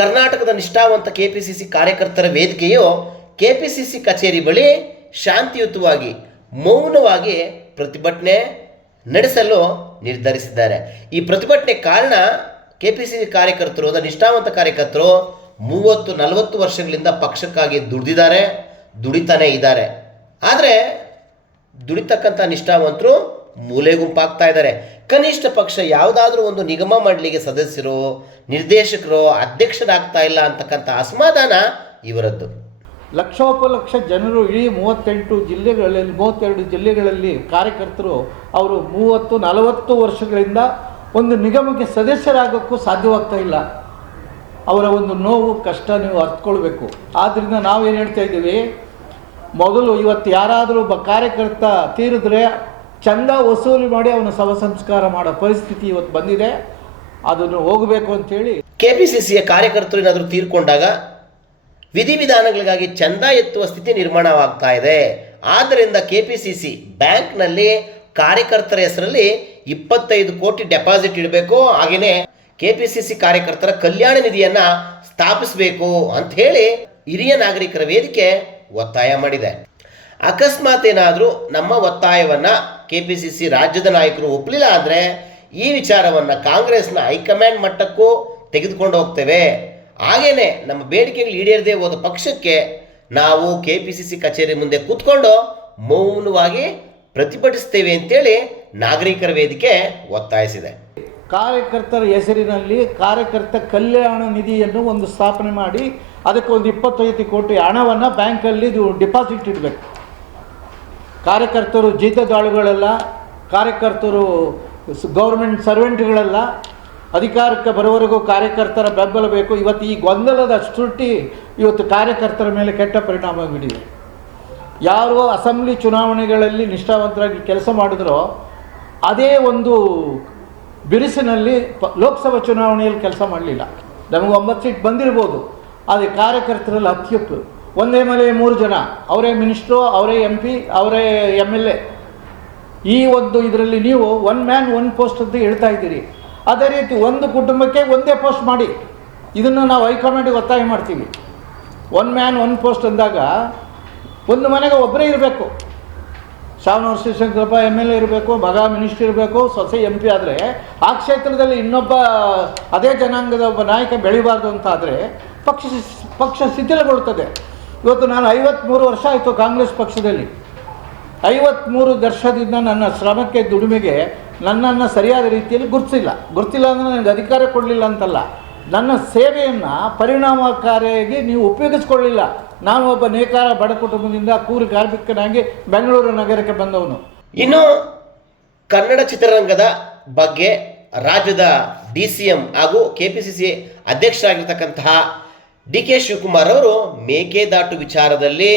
ಕರ್ನಾಟಕದ ನಿಷ್ಠಾವಂತ ಕೆಪಿಸಿಸಿ ಕಾರ್ಯಕರ್ತರ ವೇದಿಕೆಯು ಕೆಪಿಸಿಸಿ ಕಚೇರಿ ಬಳಿ ಶಾಂತಿಯುತವಾಗಿ, ಮೌನವಾಗಿ ಪ್ರತಿಭಟನೆ ನಡೆಸಲು ನಿರ್ಧರಿಸಿದ್ದಾರೆ. ಈ ಪ್ರತಿಭಟನೆ ಕಾರಣ ಕೆ ಪಿ ಸಿ ಸಿ ಕಾರ್ಯಕರ್ತರು ಅಂದರೆ ನಿಷ್ಠಾವಂತ ಕಾರ್ಯಕರ್ತರು ಮೂವತ್ತು, ನಲವತ್ತು ವರ್ಷಗಳಿಂದ ಪಕ್ಷಕ್ಕಾಗಿ ದುಡಿದಿದ್ದಾರೆ, ದುಡಿತಾನೇ ಇದ್ದಾರೆ. ಆದರೆ ದುಡಿತಕ್ಕಂಥ ನಿಷ್ಠಾವಂತರು ಮೂಲೆ ಗುಂಪಾಗ್ತಾ ಇದ್ದಾರೆ. ಕನಿಷ್ಠ ಪಕ್ಷ ಯಾವುದಾದ್ರೂ ಒಂದು ನಿಗಮ ಮಂಡಳಿಗೆ ಸದಸ್ಯರು, ನಿರ್ದೇಶಕರು ಅಧ್ಯಕ್ಷರಾಗ್ತಾ ಇಲ್ಲ ಅಂತಕ್ಕಂಥ ಅಸಮಾಧಾನ ಇವರದ್ದು. ಲಕ್ಷೋಪಲಕ್ಷ ಜನರು ಇಡೀ ಮೂವತ್ತೆಂಟು ಜಿಲ್ಲೆಗಳಲ್ಲಿ, ಮೂವತ್ತೆರಡು ಜಿಲ್ಲೆಗಳಲ್ಲಿ ಕಾರ್ಯಕರ್ತರು ಅವರು ಮೂವತ್ತು, ನಲವತ್ತು ವರ್ಷಗಳಿಂದ ಒಂದು ನಿಗಮಕ್ಕೆ ಸದಸ್ಯರಾಗೋಕ್ಕೂ ಸಾಧ್ಯವಾಗ್ತಾ ಇಲ್ಲ. ಅವರ ಒಂದು ನೋವು, ಕಷ್ಟ ನೀವು ಅರ್ಥಕೊಳ್ಬೇಕು ಆದ್ದರಿಂದ ನಾವೇನು ಹೇಳ್ತಾ ಇದ್ದೀವಿ? ಮೊದಲು ಇವತ್ತು ಯಾರಾದರೂ ಒಬ್ಬ ಕಾರ್ಯಕರ್ತ ತೀರಿದ್ರೆ ಚಂದ ವಸೂಲಿ ಮಾಡಿ ಅವನ ಶವ ಸಂಸ್ಕಾರ ಮಾಡೋ ಪರಿಸ್ಥಿತಿ ಇವತ್ತು ಬಂದಿದೆ. ಅದನ್ನು ಹೋಗಬೇಕು ಅಂತೇಳಿ ಸಿಯ ಕಾರ್ಯಕರ್ತರು ಏನಾದರೂ ತೀರ್ಕೊಂಡಾಗ ವಿಧಿವಿಧಾನಗಳಿಗಾಗಿ ಚಂದ ಎತ್ತುವ ಸ್ಥಿತಿ ನಿರ್ಮಾಣವಾಗ್ತಾ ಇದೆ. ಆದ್ದರಿಂದ ಕೆ ಪಿ ಸಿ ಸಿ ಬ್ಯಾಂಕ್ನಲ್ಲಿ ಕಾರ್ಯಕರ್ತರ ಹೆಸರಲ್ಲಿ ಇಪ್ಪತ್ತೈದು ಕೋಟಿ ಡೆಪಾಸಿಟ್ ಇಡಬೇಕು. ಹಾಗೆಯೇ ಕೆ ಪಿ ಸಿ ಸಿ ಕಾರ್ಯಕರ್ತರ ಕಲ್ಯಾಣ ನಿಧಿಯನ್ನು ಸ್ಥಾಪಿಸಬೇಕು ಅಂತ ಹೇಳಿ ಹಿರಿಯ ನಾಗರಿಕರ ವೇದಿಕೆ ಒತ್ತಾಯ ಮಾಡಿದೆ. ಅಕಸ್ಮಾತ್ ಏನಾದರೂ ನಮ್ಮ ಒತ್ತಾಯವನ್ನ ಕೆಪಿಸಿಸಿ ರಾಜ್ಯದ ನಾಯಕರು ಒಪ್ಪಲಿಲ್ಲ ಆದರೆ ಈ ವಿಚಾರವನ್ನು ಕಾಂಗ್ರೆಸ್ನ ಹೈಕಮಾಂಡ್ ಮಟ್ಟಕ್ಕೂ ತೆಗೆದುಕೊಂಡು ಹೋಗ್ತೇವೆ. ಹಾಗೇನೆ ನಮ್ಮ ಬೇಡಿಕೆಗಳು ಈಡೇರದೇ ಹೋದ ಪಕ್ಷಕ್ಕೆ ನಾವು ಕೆ ಪಿ ಸಿ ಸಿ ಕಚೇರಿ ಮುಂದೆ ಕೂತ್ಕೊಂಡು ಮೌನವಾಗಿ ಪ್ರತಿಭಟಿಸ್ತೇವೆ ಅಂತೇಳಿ ನಾಗರಿಕರ ವೇದಿಕೆ ಒತ್ತಾಯಿಸಿದೆ. ಕಾರ್ಯಕರ್ತರ ಹೆಸರಿನಲ್ಲಿ ಕಾರ್ಯಕರ್ತ ಕಲ್ಯಾಣ ನಿಧಿಯನ್ನು ಒಂದು ಸ್ಥಾಪನೆ ಮಾಡಿ ಅದಕ್ಕೆ ಒಂದು ಇಪ್ಪತ್ತೈದು ಕೋಟಿ ಹಣವನ್ನು ಬ್ಯಾಂಕಲ್ಲಿ ಡಿಪಾಸಿಟ್ ಇಡಬೇಕು. ಕಾರ್ಯಕರ್ತರು ಜೀತದಾಳುಗಳೆಲ್ಲ ಕಾರ್ಯಕರ್ತರು ಗೌರ್ಮೆಂಟ್ ಸರ್ವೆಂಟ್ಗಳೆಲ್ಲ ಅಧಿಕಾರಕ್ಕೆ ಬರೋವರೆಗೂ ಕಾರ್ಯಕರ್ತರ ಬೆಂಬಲ ಬೇಕು. ಇವತ್ತು ಈ ಗೊಂದಲದ ಸೃಷ್ಟಿ ಇವತ್ತು ಕಾರ್ಯಕರ್ತರ ಮೇಲೆ ಕೆಟ್ಟ ಪರಿಣಾಮ ಬೀರಿದೆ. ಯಾರು ಅಸೆಂಬ್ಲಿ ಚುನಾವಣೆಗಳಲ್ಲಿ ನಿಷ್ಠಾವಂತರಾಗಿ ಕೆಲಸ ಮಾಡಿದ್ರೋ, ಅದೇ ಒಂದು ಬಿರುಸಿನಲ್ಲಿ ಪ ಲೋಕಸಭಾ ಚುನಾವಣೆಯಲ್ಲಿ ಕೆಲಸ ಮಾಡಲಿಲ್ಲ. ನಮಗೆ ಒಂಬತ್ತು ಸೀಟ್ ಬಂದಿರ್ಬೋದು. ಆದರೆ ಕಾರ್ಯಕರ್ತರಲ್ಲಿ ಅತ್ಯುಪ್ಪು ಒಂದೇ ಮನೆ ಮೂರು ಜನ, ಅವರೇ ಮಿನಿಸ್ಟ್ರು, ಅವರೇ ಎಂ ಪಿ ಅವರೇ ಎಂ ಎಲ್ ಎ ಈ ಒಂದು ಇದರಲ್ಲಿ ನೀವು ಒನ್ ಮ್ಯಾನ್ ಒನ್ ಪೋಸ್ಟ್ ಅಂತ ಹೇಳ್ತಾ ಇದ್ದೀರಿ. ಅದೇ ರೀತಿ ಒಂದು ಕುಟುಂಬಕ್ಕೆ ಒಂದೇ ಪೋಸ್ಟ್ ಮಾಡಿ. ಇದನ್ನು ನಾವು ಹೈಕಮಾಂಡಿಗೆ ಒತ್ತಾಯ ಮಾಡ್ತೀವಿ. ಒನ್ ಮ್ಯಾನ್ ಒನ್ ಪೋಸ್ಟ್ ಅಂದಾಗ ಒಂದು ಮನೆಗೆ ಒಬ್ಬರೇ ಇರಬೇಕು. Shamanur Shivashankarappa M L A ಇರಬೇಕು, ಮಗ ಮಿನಿಸ್ಟರ್ ಇರಬೇಕು, ಸೊಸೆ ಎಂ ಪಿ ಆದರೆ ಆ ಕ್ಷೇತ್ರದಲ್ಲಿ ಇನ್ನೊಬ್ಬ, ಅದೇ ಜನಾಂಗದ ಒಬ್ಬ ನಾಯಕ ಬೆಳಿಬಾರ್ದು ಅಂತ ಆದರೆ ಪಕ್ಷ ಪಕ್ಷ ಶಿಥಿಲಗೊಳ್ಳುತ್ತದೆ. ಇವತ್ತು ನಾನು ಐವತ್ತ್ಮೂರು ವರ್ಷ ಆಯಿತು ಕಾಂಗ್ರೆಸ್ ಪಕ್ಷದಲ್ಲಿ. ಐವತ್ತ್ಮೂರು ವರ್ಷದಿಂದ ನನ್ನ ಶ್ರಮಕ್ಕೆ, ದುಡಿಮೆಗೆ ನನ್ನನ್ನು ಸರಿಯಾದ ರೀತಿಯಲ್ಲಿ ಗುರುತಿಸಿಲ್ಲ. ಗುರುತಿಲ್ಲ ಅಂದರೆ ನನಗೆ ಅಧಿಕಾರ ಕೊಡಲಿಲ್ಲ ಅಂತಲ್ಲ. ನನ್ನ ಸೇವೆಯನ್ನು ಪರಿಣಾಮಕಾರಿಯಾಗಿ ನೀವು ಉಪಯೋಗಿಸ್ಕೊಳ್ಳಿಲ್ಲ. ನಾನು ಒಬ್ಬ ನೇಕಾರ ಬಡ ಕುಟುಂಬದಿಂದ ಕೂರು ಕಾರ್ಮಿಕನಾಗಿ ಬೆಂಗಳೂರು ನಗರಕ್ಕೆ ಬಂದವನು. ಇನ್ನು ಕನ್ನಡ ಚಿತ್ರರಂಗದ ಬಗ್ಗೆ ರಾಜ್ಯದ ಡಿ ಸಿ ಎಂ ಹಾಗೂ ಕೆ ಪಿ ಸಿ ಸಿ ಅಧ್ಯಕ್ಷರಾಗಿರ್ತಕ್ಕಂತಹ ಡಿ ಕೆ ಶಿವಕುಮಾರ್ ಅವರು ಮೇಕೆದಾಟು ವಿಚಾರದಲ್ಲಿ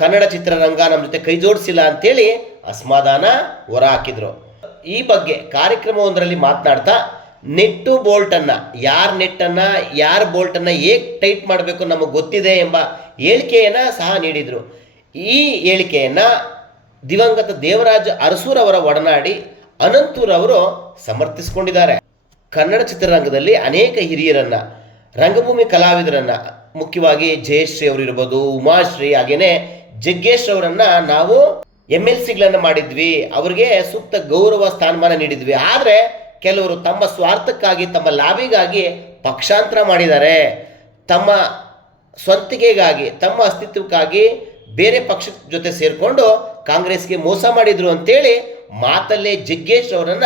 ಕನ್ನಡ ಚಿತ್ರರಂಗ ನಮ್ಮ ಜೊತೆ ಕೈ ಜೋಡಿಸಿಲ್ಲ ಅಂತೇಳಿ ಅಸಮಾಧಾನ ಹೊರಹಾಕಿದ್ರು. ಈ ಬಗ್ಗೆ ಕಾರ್ಯಕ್ರಮವೊಂದರಲ್ಲಿ ಮಾತನಾಡ್ತಾ, ನೆಟ್ಟು ಬೋಲ್ಟನ್ನು, ಯಾರ ನೆಟ್ಟನ್ನು, ಯಾರ ಬೋಲ್ಟನ್ನು ಹೇಗೆ ಟೈಟ್ ಮಾಡಬೇಕು ನಮಗೆ ಗೊತ್ತಿದೆ ಎಂಬ ಹೇಳಿಕೆಯನ್ನು ಸಹ ನೀಡಿದರು. ಈ ಹೇಳಿಕೆಯನ್ನು ದಿವಂಗತ ದೇವರಾಜ ಅರಸೂರವರ ಒಡನಾಡಿ ಅನಂತೂರ್ ಅವರು ಸಮರ್ಥಿಸಿಕೊಂಡಿದ್ದಾರೆ. ಕನ್ನಡ ಚಿತ್ರರಂಗದಲ್ಲಿ ಅನೇಕ ಹಿರಿಯರನ್ನ ರಂಗಭೂಮಿ ಕಲಾವಿದರನ್ನ ಮುಖ್ಯವಾಗಿ ಜಯಶ್ರೀ ಅವರು ಇರ್ಬೋದು ಉಮಾಶ್ರೀ ಹಾಗೇನೆ ಜಗ್ಗೇಶ್ ಅವರನ್ನ ನಾವು ಎಂ ಎಲ್ ಸಿಗಳನ್ನು ಮಾಡಿದ್ವಿ. ಅವರಿಗೆ ಸೂಕ್ತ ಗೌರವ, ಸ್ಥಾನಮಾನ ನೀಡಿದ್ವಿ. ಆದರೆ ಕೆಲವರು ತಮ್ಮ ಸ್ವಾರ್ಥಕ್ಕಾಗಿ, ತಮ್ಮ ಲಾಭಿಗಾಗಿ ಪಕ್ಷಾಂತರ ಮಾಡಿದ್ದಾರೆ. ತಮ್ಮ ಸ್ವಂತಿಕೆಗಾಗಿ, ತಮ್ಮ ಅಸ್ತಿತ್ವಕ್ಕಾಗಿ ಬೇರೆ ಪಕ್ಷದ ಜೊತೆ ಸೇರಿಕೊಂಡು ಕಾಂಗ್ರೆಸ್ಗೆ ಮೋಸ ಮಾಡಿದ್ರು ಅಂತೇಳಿ ಮಾತಲ್ಲೇ ಜಗ್ಗೇಶ್ ಅವರನ್ನ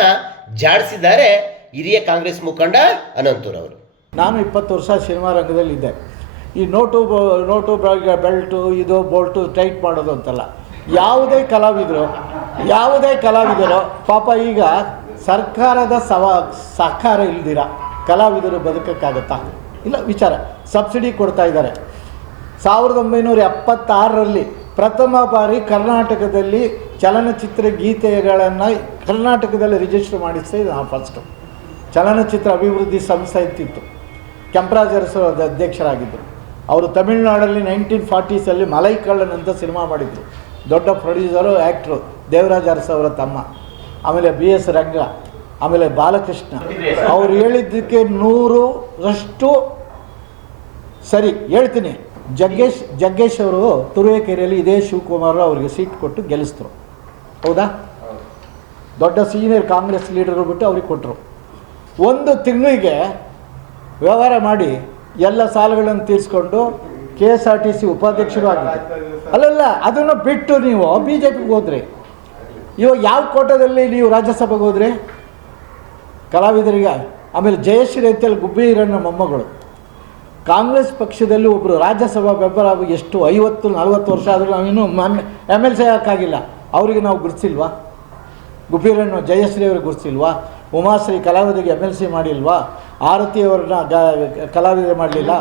ಜಾಡಿಸಿದ್ದಾರೆ ಹಿರಿಯ ಕಾಂಗ್ರೆಸ್ ಮುಖಂಡ ಅನಂತೂರ್ ಅವರು. ನಾನು ಇಪ್ಪತ್ತು ವರ್ಷ ಸಿನಿಮಾ ರಂಗದಲ್ಲಿದ್ದೆ. ಈ ನೋಟು ನೋಟು ಬೆಲ್ಟು, ಇದು, ಬೋಲ್ಟು ಟೈಟ್ ಮಾಡೋದು ಅಂತಲ್ಲ. ಯಾವುದೇ ಕಲಾವಿದರು ಯಾವುದೇ ಕಲಾವಿದರು, ಪಾಪ ಈಗ ಸರ್ಕಾರದ ಸವ, ಸಹಕಾರ ಇಲ್ದಿರ ಕಲಾವಿದರು ಬದುಕಕ್ಕಾಗತ್ತಾ? ಇಲ್ಲ, ವಿಚಾರ. ಸಬ್ಸಿಡಿ ಕೊಡ್ತಾ ಇದ್ದಾರೆ. ಸಾವಿರದ ಒಂಬೈನೂರ ಎಪ್ಪತ್ತಾರರಲ್ಲಿ ಪ್ರಥಮ ಬಾರಿ ಕರ್ನಾಟಕದಲ್ಲಿ ಚಲನಚಿತ್ರ ಗೀತೆಗಳನ್ನು ಕರ್ನಾಟಕದಲ್ಲಿ ರಿಜಿಸ್ಟರ್ ಮಾಡಿಸ್ತಾ ನಾವು ಫಸ್ಟು ಚಲನಚಿತ್ರ ಅಭಿವೃದ್ಧಿ ಸಂಸ್ಥೆ ಇತ್ತಿತ್ತು. ಕೆಂಪರಾಜ್ ಅಧ್ಯಕ್ಷರಾಗಿದ್ದರು. ಅವರು ತಮಿಳುನಾಡಲ್ಲಿ ನೈನ್ಟೀನ್ ಫಾರ್ಟೀಸಲ್ಲಿ ಮಲೈಕಳ್ಳನ್ ಅಂತ ಸಿನಿಮಾ ಮಾಡಿದ್ರು. ದೊಡ್ಡ ಪ್ರೊಡ್ಯೂಸರು ಆ್ಯಕ್ಟ್ರು ದೇವರಾಜ್ ಅರಸು ಅವರ ತಮ್ಮ ಆಮೇಲೆ ಬಿ ಎಸ್ ರಂಗ ಆಮೇಲೆ ಬಾಲಕೃಷ್ಣ. ಅವ್ರು ಹೇಳಿದ್ದಕ್ಕೆ ನೂರರಷ್ಟು ಸರಿ ಹೇಳ್ತೀನಿ. ಜಗ್ಗೇಶ್ ಜಗ್ಗೇಶ್ ಅವರು ತುರುವೇಕೆರೆಯಲ್ಲಿ ಇದೇ ಶಿವಕುಮಾರ್ ಅವರಿಗೆ ಸೀಟ್ ಕೊಟ್ಟು ಗೆಲ್ಲಿಸಿದ್ರು. ಹೌದಾ? ದೊಡ್ಡ ಸೀನಿಯರ್ ಕಾಂಗ್ರೆಸ್ ಲೀಡರ್ ಬಿಟ್ಟು ಅವ್ರಿಗೆ ಕೊಟ್ಟರು ಒಂದು ತಿಂಗಳಿಗೆ ವ್ಯವಹಾರ ಮಾಡಿ ಎಲ್ಲ ಸಾಲಗಳನ್ನು ತೀರಿಸ್ಕೊಂಡು K S R T C ಉಪಾಧ್ಯಕ್ಷರು ಆಗಿದ್ದು ಅಲ್ಲಲ್ಲ, ಅದನ್ನು ಬಿಟ್ಟು ನೀವು ಬಿ ಜೆ ಪಿಗೆ ಹೋದ್ರಿ, ಇವಾಗ ಯಾವ ಕೋಟದಲ್ಲಿ ನೀವು ರಾಜ್ಯಸಭೆಗೆ ಹೋದ್ರಿ? ಕಲಾವಿದರಿಗೆ, ಆಮೇಲೆ ಜಯಶ್ರೀ ಅಂತೇಳಿ ಗುಬ್ಬಿ ಈರಣ್ಣ ಮೊಮ್ಮಗಳು. ಕಾಂಗ್ರೆಸ್ ಪಕ್ಷದಲ್ಲಿ ಒಬ್ಬರು ರಾಜ್ಯಸಭಾ ಆಗಿ ಎಷ್ಟು, ಐವತ್ತು, ನಲ್ವತ್ತು ವರ್ಷ ಆದರೂ ನಾವಿನ್ನೂ ಎಂ ಎಲ್ ಸಿ ಹಾಕಾಗಿಲ್ಲ ಅವರಿಗೆ ನಾವು ಗುರುತಿಲ್ವಾ ಗುಬ್ಬಿರಣ್ಣ ಜಯಶ್ರೀ ಅವ್ರಿಗೆ ಗುರುತಿಸಿಲ್ವಾ? ಉಮಾಶ್ರೀ ಕಲಾವಿದರಿಗೆ ಎಂ ಎಲ್ ಸಿ ಮಾಡಿಲ್ವಾ? ಆರತಿ ಅವ್ರನ್ನ ಗ ಕಲಾವಿದ ಮಾಡಲಿಲ್ಲ?